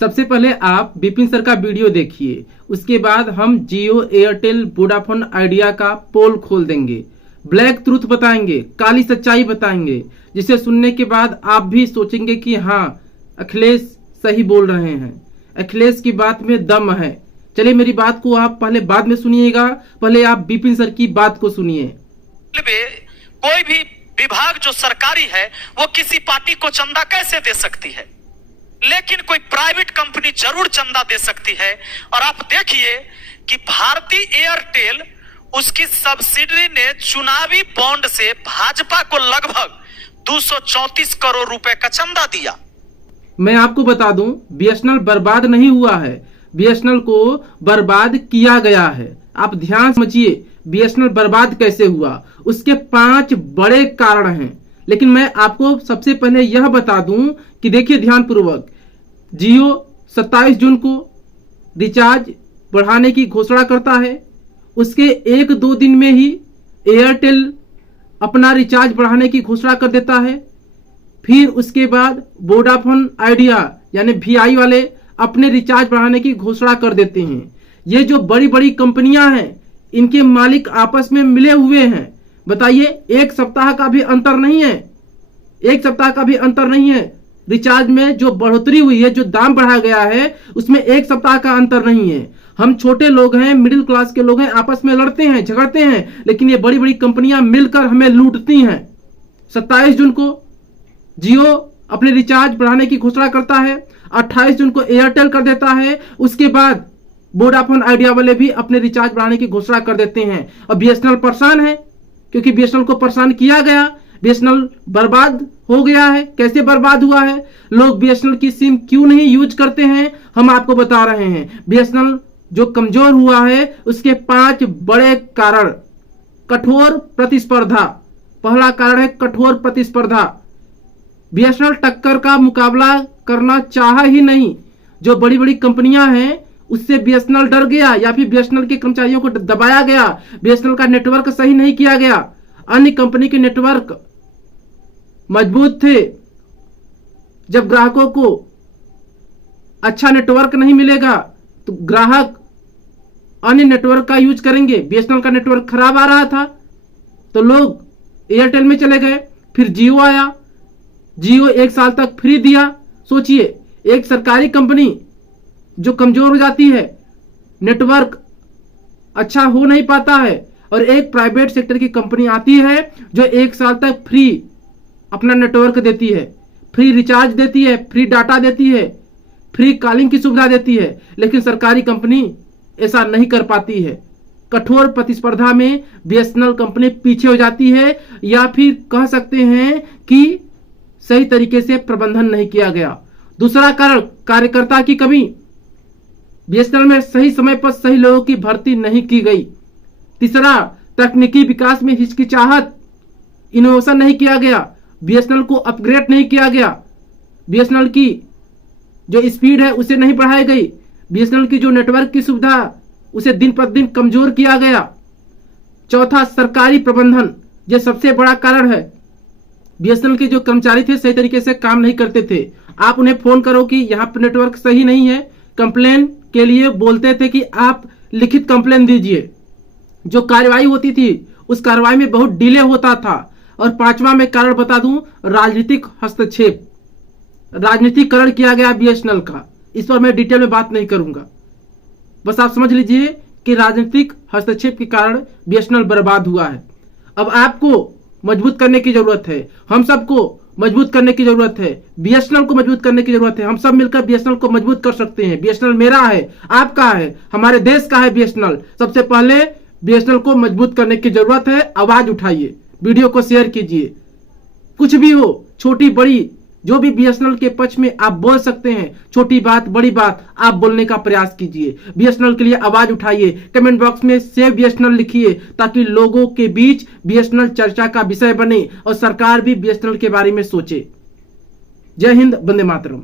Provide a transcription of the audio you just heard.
सबसे पहले आप विपिन सर का वीडियो देखिए, उसके बाद हम जियो, एयरटेल, वोडाफोन आइडिया का पोल खोल देंगे, ब्लैक ट्रूथ बताएंगे, काली सच्चाई बताएंगे, जिसे सुनने के बाद आप भी सोचेंगे कि हाँ, अखिलेश सही बोल रहे हैं, अखिलेश की बात में दम है। चलिए, मेरी बात को आप पहले बाद में सुनिएगा, पहले आप विपिन सर की बात को सुनिए। कोई भी विभाग जो सरकारी है वो किसी पार्टी को चंदा कैसे दे सकती है, लेकिन कोई प्राइवेट कंपनी जरूर चंदा दे सकती है। और आप देखिए कि भारतीय एयरटेल, उसकी सब्सिडी ने चुनावी बॉन्ड से भाजपा को लगभग 234 करोड़ रुपए का चंदा दिया। मैं आपको बता दूं, बीएसएनएल बर्बाद नहीं हुआ है, बीएसएनएल को बर्बाद किया गया है। आप ध्यान समझिए, बीएसएनएल बर्बाद कैसे हुआ, उसके 5 बड़े कारण हैं। लेकिन मैं आपको सबसे पहले यह बता दूं कि देखिए ध्यान पूर्वक, जियो 27 जून को रिचार्ज बढ़ाने की घोषणा करता है, उसके 1-2 दिन में ही एयरटेल अपना रिचार्ज बढ़ाने की घोषणा कर देता है। फिर उसके बाद वोडाफोन आइडिया यानी वीआई वाले अपने रिचार्ज बढ़ाने की घोषणा कर देते हैं। ये जो बड़ी बड़ी कंपनियां हैं, इनके मालिक आपस में मिले हुए हैं। बताइए, एक सप्ताह का भी अंतर नहीं है, एक सप्ताह का भी अंतर नहीं है। रिचार्ज में जो बढ़ोतरी हुई है, जो दाम बढ़ाया गया है, उसमें एक सप्ताह का अंतर नहीं है। हम छोटे लोग हैं, मिडिल क्लास के लोग हैं, आपस में लड़ते हैं, झगड़ते हैं, लेकिन ये बड़ी बड़ी कंपनियां मिलकर हमें लूटती हैं। 27 जून को जियो अपने रिचार्ज बढ़ाने की घोषणा करता है, 28 जून को एयरटेल कर देता है, उसके बाद वोडाफोन आइडिया वाले भी अपने रिचार्ज बढ़ाने की घोषणा कर देते हैं। और बीएसएनएल परेशान है, क्योंकि बीएसएनएल को परेशान किया गया, बीएसएनएल बर्बाद हो गया है। कैसे बर्बाद हुआ है? लोग बीएसएनएल की सिम क्यों नहीं यूज करते हैं, हम आपको बता रहे हैं। बीएसएनएल जो कमजोर हुआ है, उसके 5 बड़े कारण। कठोर प्रतिस्पर्धा, पहला कारण है कठोर प्रतिस्पर्धा। बीएसएनएल टक्कर का मुकाबला करना चाहा ही नहीं। जो बड़ी बड़ी कंपनियां हैं, उससे बीएसएनएल डर गया, या फिर बीएसएनएल के कर्मचारियों को दबाया गया, बीएसएनएल का नेटवर्क सही नहीं किया गया। अन्य कंपनी के नेटवर्क मजबूत थे। जब ग्राहकों को अच्छा नेटवर्क नहीं मिलेगा तो ग्राहक अन्य नेटवर्क का यूज करेंगे। बीएसएनएल का नेटवर्क खराब आ रहा था तो लोग एयरटेल में चले गए। फिर जियो आया, जियो 1 साल तक फ्री दिया। सोचिए, एक सरकारी कंपनी जो कमजोर हो जाती है, नेटवर्क अच्छा हो नहीं पाता है, और एक प्राइवेट सेक्टर की कंपनी आती है जो 1 साल तक फ्री अपना नेटवर्क देती है, फ्री रिचार्ज देती है, फ्री डाटा देती है, फ्री कॉलिंग की सुविधा देती है। लेकिन सरकारी कंपनी ऐसा नहीं कर पाती है। कठोर प्रतिस्पर्धा में बीएसएनएल कंपनी पीछे हो जाती है, या फिर कह सकते हैं कि सही तरीके से प्रबंधन नहीं किया गया। दूसरा कारण, कार्यकर्ता की कमी। बीएसएनएल में सही समय पर सही लोगों की भर्ती नहीं की गई। तीसरा, तकनीकी विकास में हिचकिचाहट, इनोवेशन नहीं किया गया, बीएसएनएल को अपग्रेड नहीं किया गया, बीएसएनएल की जो स्पीड है उसे नहीं बढ़ाई गई, बीएसएनएल की जो नेटवर्क की सुविधा उसे दिन प्रतिदिन कमजोर किया गया। चौथा, सरकारी प्रबंधन, यह सबसे बड़ा कारण है। बीएसएनएल के जो कर्मचारी थे सही तरीके से काम नहीं करते थे। आप उन्हें फोन करो कि यहाँ पर नेटवर्क सही नहीं है, कंप्लेन के लिए बोलते थे कि आप लिखित कंप्लेन दीजिए। जो कार्रवाई होती थी उस कार्रवाई में बहुत डिले होता था। और 5वां मैं कारण बता दूं, राजनीतिक हस्तक्षेप, राजनीतिकरण किया गया बीएसएनएल का। इस पर मैं डिटेल में बात नहीं करूंगा, बस आप समझ लीजिए कि राजनीतिक हस्तक्षेप के कारण बीएसएनएल बर्बाद हुआ है। अब आपको मजबूत करने की जरूरत है, हम सबको मजबूत करने की जरूरत है, बीएसएनएल को मजबूत करने की जरूरत है। हम सब मिलकर बीएसएनएल को मजबूत कर सकते हैं। बीएसएनएल मेरा है, आपका है, हमारे देश का है बीएसएनएल। सबसे पहले बीएसएनएल को मजबूत करने की जरूरत है। आवाज उठाइए, वीडियो को शेयर कीजिए। कुछ भी हो, छोटी बड़ी, जो भी बीएसएनएल के पक्ष में आप बोल सकते हैं, छोटी बात बड़ी बात, आप बोलने का प्रयास कीजिए। बीएसएनएल के लिए आवाज उठाइए। कमेंट बॉक्स में सेव बीएसएनएल लिखिए, ताकि लोगों के बीच बीएसएनएल चर्चा का विषय बने और सरकार भी बीएसएनएल के बारे में सोचे। जय हिंद, वंदे मातरम।